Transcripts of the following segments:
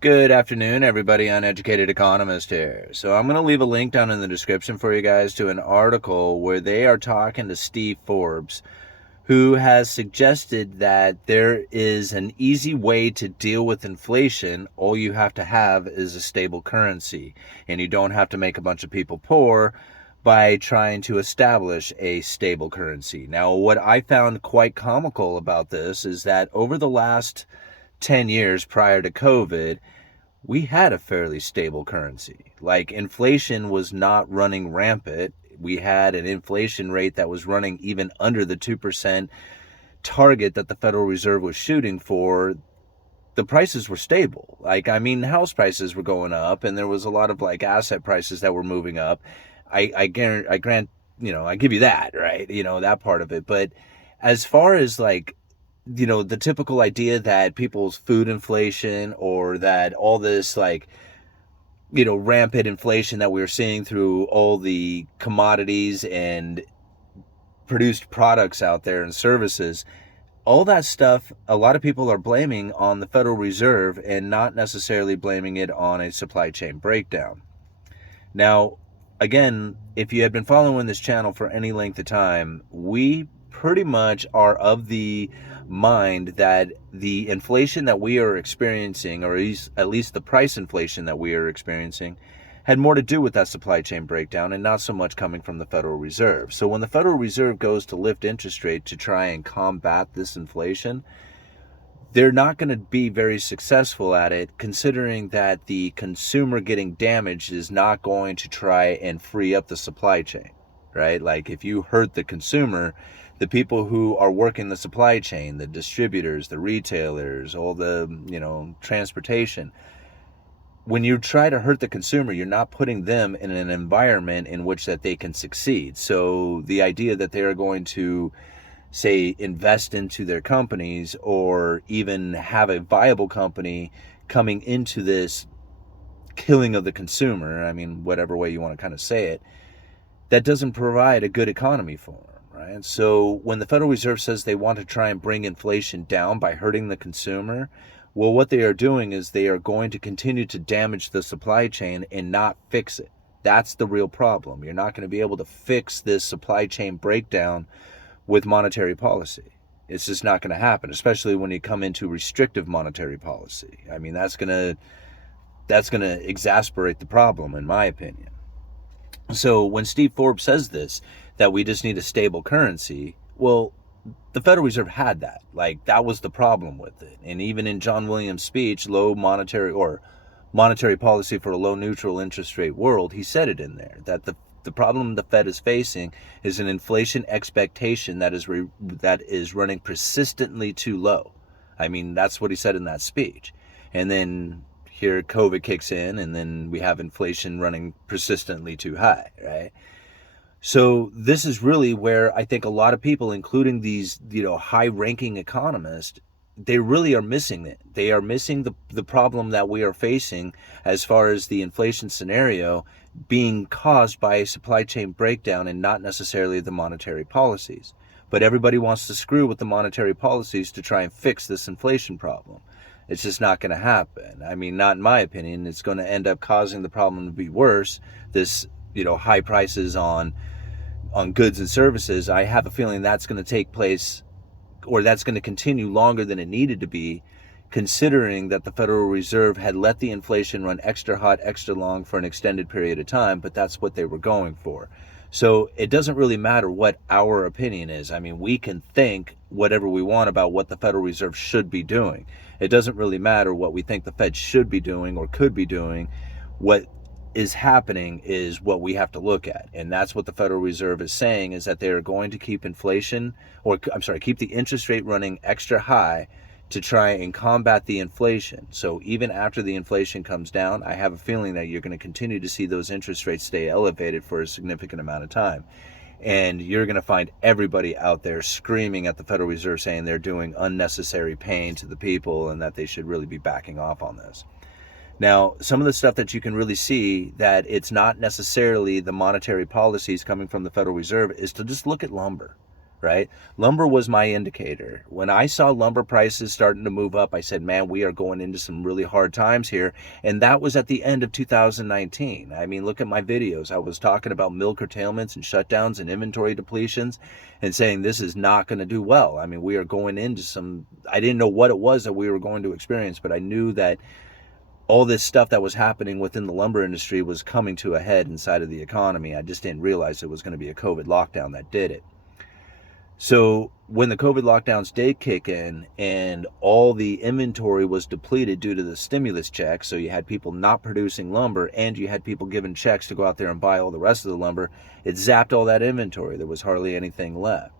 Good afternoon, everybody. Uneducated Economist here. So I'm going to leave a link down in the description for you guys to an article where they are talking to Steve Forbes, who has suggested that there is an easy way to deal with inflation. All you have to have is a stable currency, and you don't have to make a bunch of people poor by trying to establish a stable currency. Now, what I found quite comical about this is that over the last 10 years prior to COVID, we had a fairly stable currency. Like, inflation was not running rampant. We had an inflation rate that was running even under the 2% target that the Federal Reserve was shooting for. The prices were stable. House prices were going up, and there was a lot of asset prices that were moving up. I give you that, right? That part of it. But as far as the typical idea that people's food inflation, or that all this rampant inflation that we're seeing through all the commodities and produced products out there and services, all that stuff, a lot of people are blaming on the Federal Reserve and not necessarily blaming it on a supply chain breakdown. Now, again, if you had been following this channel for any length of time, we pretty much are of the mind that the inflation that we are experiencing, or at least the price inflation that we are experiencing, had more to do with that supply chain breakdown and not so much coming from the Federal Reserve. So when the Federal Reserve goes to lift interest rate to try and combat this inflation, they're not going to be very successful at it, considering that the consumer getting damaged is not going to try and free up the supply chain, right? Like, if you hurt the consumer, the people who are working the supply chain, the distributors, the retailers, all the, transportation, when you try to hurt the consumer, you're not putting them in an environment in which that they can succeed. So the idea that they are going to, say, invest into their companies, or even have a viable company coming into this killing of the consumer, whatever way you want to kind of say it, that doesn't provide a good economy for them, right? So when the Federal Reserve says they want to try and bring inflation down by hurting the consumer, well, what they are doing is they are going to continue to damage the supply chain and not fix it. That's the real problem. You're not going to be able to fix this supply chain breakdown with monetary policy. It's just not going to happen, especially when you come into restrictive monetary policy. That's going to exasperate the problem, in my opinion. So when Steve Forbes says this, that we just need a stable currency, well, the Federal Reserve had that. That was the problem with it. And even in John Williams' speech, monetary policy for a low neutral interest rate world, he said it in there, that the problem the Fed is facing is an inflation expectation that is running persistently too low. That's what he said in that speech. And then here COVID kicks in, and then we have inflation running persistently too high, right? So this is really where I think a lot of people, including these, high-ranking economists, they really are missing it. They are missing the problem that we are facing as far as the inflation scenario being caused by a supply chain breakdown and not necessarily the monetary policies. But everybody wants to screw with the monetary policies to try and fix this inflation problem. It's just not going to happen. Not in my opinion. It's going to end up causing the problem to be worse. This, high prices on goods and services, I have a feeling that's going to take place, or that's going to continue longer than it needed to be, considering that the Federal Reserve had let the inflation run extra hot, extra long for an extended period of time, but that's what they were going for. So it doesn't really matter what our opinion is. We can think whatever we want about what the Federal Reserve should be doing. It doesn't really matter what we think the Fed should be doing or could be doing. What is happening is what we have to look at. And that's what the Federal Reserve is saying, is that they are going to keep keep the interest rate running extra high to try and combat the inflation. So even after the inflation comes down, I have a feeling that you're going to continue to see those interest rates stay elevated for a significant amount of time. And you're going to find everybody out there screaming at the Federal Reserve, saying they're doing unnecessary pain to the people and that they should really be backing off on this. Now, some of the stuff that you can really see that it's not necessarily the monetary policies coming from the Federal Reserve is to just look at lumber. right? Lumber was my indicator. When I saw lumber prices starting to move up, I said, man, we are going into some really hard times here. And that was at the end of 2019. I mean, look at my videos. I was talking about mill curtailments and shutdowns and inventory depletions and saying this is not going to do well. I mean, we are going into some, I didn't know what it was that we were going to experience, but I knew that all this stuff that was happening within the lumber industry was coming to a head inside of the economy. I just didn't realize it was going to be a COVID lockdown that did it. So when the COVID lockdowns did kick in and all the inventory was depleted due to the stimulus checks, so you had people not producing lumber and you had people given checks to go out there and buy all the rest of the lumber, it zapped all that inventory. There was hardly anything left.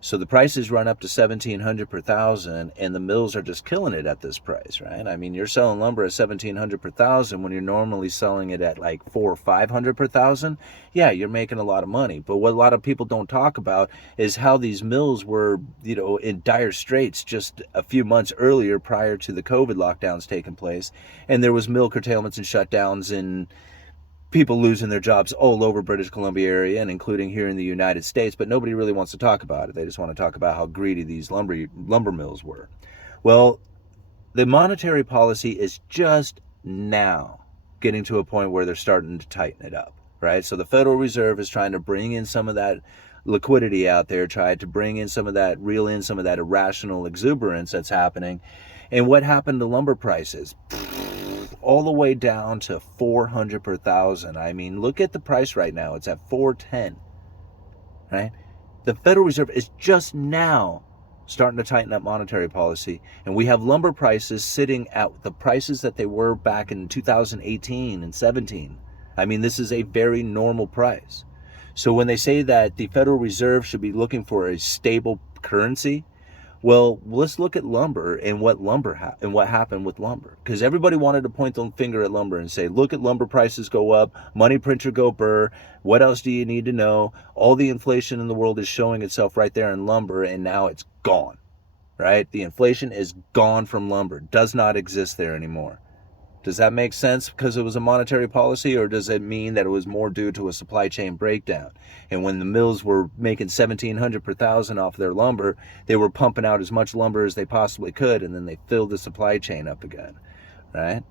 So the prices run up to $1,700 per thousand, and the mills are just killing it at this price, right? I mean, you're selling lumber at $1,700 per thousand when you're normally selling it at like $400 or $500 per thousand. Yeah, you're making a lot of money. But what a lot of people don't talk about is how these mills were, in dire straits just a few months earlier prior to the COVID lockdowns taking place, and there was mill curtailments and shutdowns and people losing their jobs all over British Columbia area and including here in the United States, but nobody really wants to talk about it. They just want to talk about how greedy these lumber mills were. Well, the monetary policy is just now getting to a point where they're starting to tighten it up, right? So the Federal Reserve is trying to bring in some of that liquidity out there, tried to bring in some of that, reel in some of that irrational exuberance that's happening. And what happened to lumber prices? All the way down to $400 per thousand. I mean, look at the price right now. It's at $410, right? The Federal Reserve is just now starting to tighten up monetary policy, and we have lumber prices sitting at the prices that they were back in 2018 and 17. I mean, this is a very normal price. So when they say that the Federal Reserve should be looking for a stable currency, well, let's look at lumber and what happened with lumber. Because everybody wanted to point the finger at lumber and say, look at lumber prices go up, money printer go burr. What else do you need to know? All the inflation in the world is showing itself right there in lumber, and now it's gone, right? The inflation is gone from lumber, does not exist there anymore. Does that make sense because it was a monetary policy, or does it mean that it was more due to a supply chain breakdown? And when the mills were making $1,700 per thousand off their lumber, they were pumping out as much lumber as they possibly could, and then they filled the supply chain up again, right?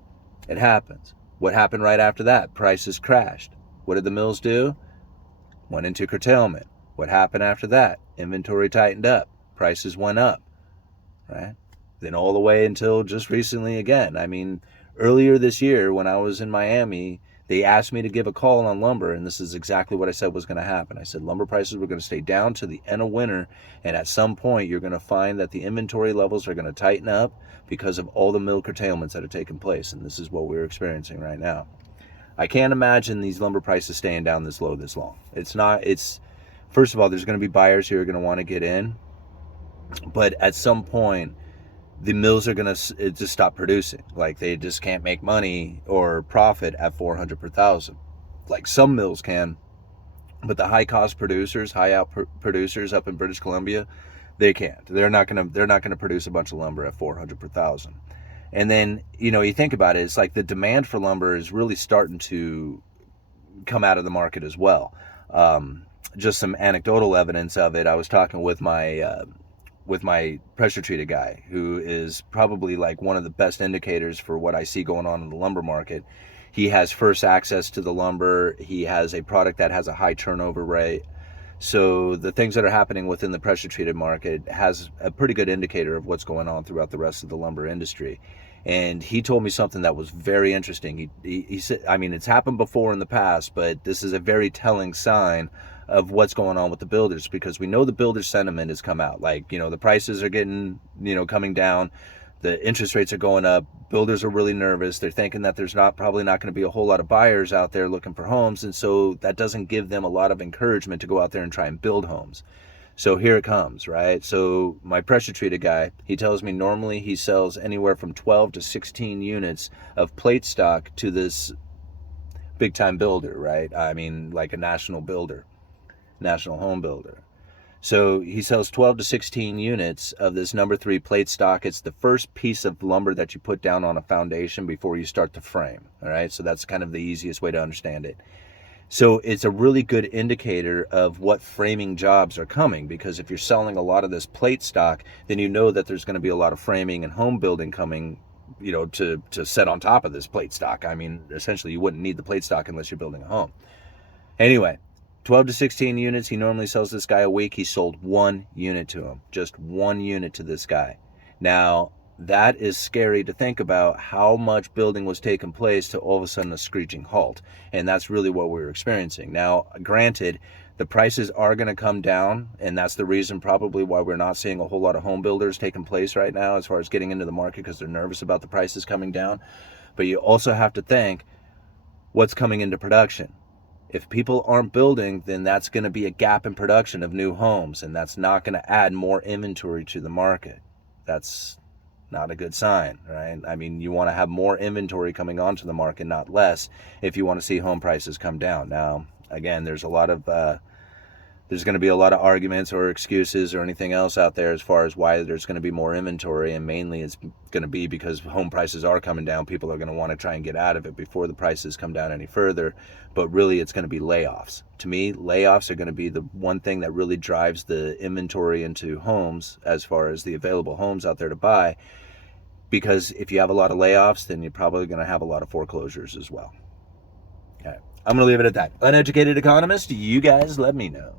It happens. What happened right after that? Prices crashed. What did the mills do? Went into curtailment. What happened after that? Inventory tightened up. Prices went up, right? Then all the way until just recently again. I mean, earlier this year, when I was in Miami, they asked me to give a call on lumber, and this is exactly what I said was going to happen. I said lumber prices were going to stay down to the end of winter, and at some point you're going to find that the inventory levels are going to tighten up because of all the mill curtailments that are taking place, and this is what we're experiencing right now. I can't imagine these lumber prices staying down this low this long. First of all, there's going to be buyers who are going to want to get in, but at some point, the mills are going to just stop producing. Like, they just can't make money or profit at $400 per thousand. Like, some mills can, but the high cost producers, high out producers up in British Columbia, they can't. They're not going to produce a bunch of lumber at $400 per thousand. And then, you think about it, it's like the demand for lumber is really starting to come out of the market as well. Just some anecdotal evidence of it. I was talking with my pressure treated guy, who is probably like one of the best indicators for what I see going on in the lumber market. He has first access to the lumber. He has a product that has a high turnover rate. So the things that are happening within the pressure treated market has a pretty good indicator of what's going on throughout the rest of the lumber industry. And he told me something that was very interesting. He said, I mean, it's happened before in the past, but this is a very telling sign of what's going on with the builders, because we know the builder sentiment has come out. Like, the prices are getting, coming down. The interest rates are going up. Builders are really nervous. They're thinking that there's probably not going to be a whole lot of buyers out there looking for homes. And so that doesn't give them a lot of encouragement to go out there and try and build homes. So here it comes, right? So my pressure treated guy, he tells me normally he sells anywhere from 12 to 16 units of plate stock to this big time builder, right? I mean, like a national home builder. So he sells 12 to 16 units of this number 3 plate stock. It's the first piece of lumber that you put down on a foundation before you start to frame. All right. So that's kind of the easiest way to understand it. So it's a really good indicator of what framing jobs are coming, because if you're selling a lot of this plate stock, then you know that there's going to be a lot of framing and home building coming, to set on top of this plate stock. I mean, essentially you wouldn't need the plate stock unless you're building a home. Anyway, 12 to 16 units. He normally sells this guy a week. He sold 1 unit to him, just 1 unit to this guy. Now, that is scary to think about, how much building was taking place to all of a sudden a screeching halt. And that's really what we're experiencing. Now, granted, the prices are going to come down, and that's the reason probably why we're not seeing a whole lot of home builders taking place right now as far as getting into the market, because they're nervous about the prices coming down. But you also have to think what's coming into production. If people aren't building, then that's going to be a gap in production of new homes, and that's not going to add more inventory to the market. That's not a good sign, right? I mean, you want to have more inventory coming onto the market, not less, if you want to see home prices come down. Now, again, there's going to be a lot of arguments or excuses or anything else out there as far as why there's going to be more inventory, and mainly it's going to be because home prices are coming down. People are going to want to try and get out of it before the prices come down any further, but really it's going to be layoffs. To me, layoffs are going to be the one thing that really drives the inventory into homes as far as the available homes out there to buy, because if you have a lot of layoffs, then you're probably going to have a lot of foreclosures as well. Okay. I'm going to leave it at that. Uneducated Economist, you guys let me know.